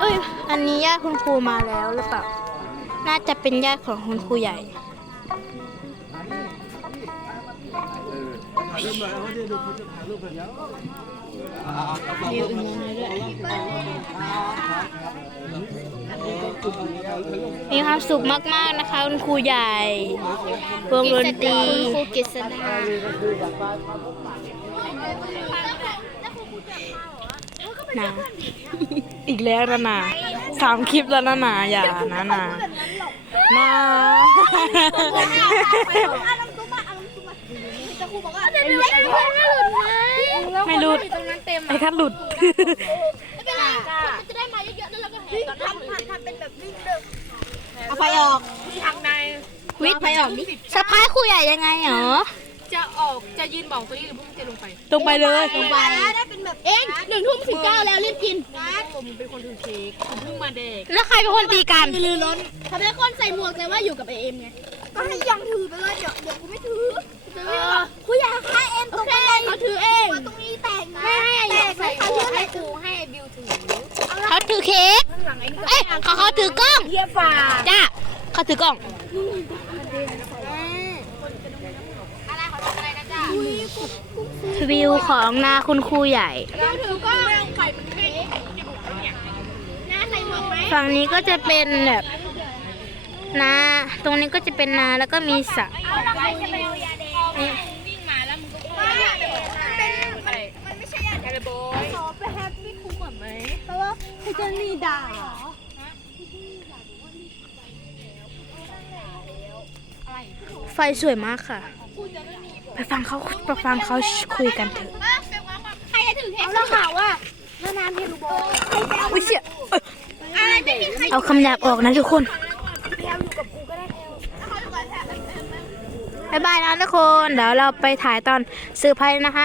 เอ้ย อันนี้ญาติคุณครูมาแล้วหรือเปล่า น่าจะเป็นญาติของคุณครูใหญ่ มีความสุขมาก ๆ นะคะ คุณครูใหญ่วงดนตรีครูกิษณา นะอีกแล้วนะนาสามคลิปแล้วนะนาอย่านะนานาไม่หลุดไอ้คัดหลุดจะได้มาเยอะๆแล้วเราก็แห่ตอนทำทำเป็นแบบวิ่งเดิมเอาไฟออกทางในวิทย์สะพายครูใหญ่ยังไงเหรอจะออกจะยืนบอกตัวนี้หรือพวกมึงจะลงไปลงไปเลยไปได้เป็นแบบเองหนึ่งทุ่มสิบ เก้าแล้วรีบกินผมเป็นคนถือเค้กผมเพิ่งมาเด็กแล้วใครเป็นคนตีกัน ลือล้นทำไมคนใส่หมวกแต่ว่าอยู่กับเอ็มไงก็ให้ยังถือไปเลยเดี๋ยวเดี๋ยวกูไม่ถือกูอยากให้เอ็มตรงนี้เขาถือเองตรงนี้แต่งนะไม่ให้แตกใส่เขาถือให้กูให้บิวถือเขาถือเค้กเอ้ยเขาเขาถือกล้องเยี่ยฝ่าจ้าเขาถือกล้องอะไรเขาทำอะไรนะจ๊ะวิวของนาคุณครูใหญ่บิวถือก็ไม่ต้องไข่มันเค้กน้าใส่หมวกไหม ฝั่งนี้ก็จะเป็นแบบนา ตรงนี้ก็จะเป็นนาแล้วก็มีสระเอาทำไมจะไปเอายาแดงนี่วิ่งมาแล้วมึงก็ไม่มันเป็นมันมันไม่ใช่ยาแดงอะไรโบยขอไปแฮปปี้คุ้มไหมเพราะว่าเขาจะมีด่าเหรอไฟสวยมากค่ะ ไปฟังเขาไปฟังเขาคุยกันเถอะ ใครจะถือเค้กแล้วข่าวว่า เอาคำหยาบออกนะทุกคนเดียบายบายนะทุกคน เดี๋ยวเราไปถ่ายตอนเซอร์ไพรส์นะคะ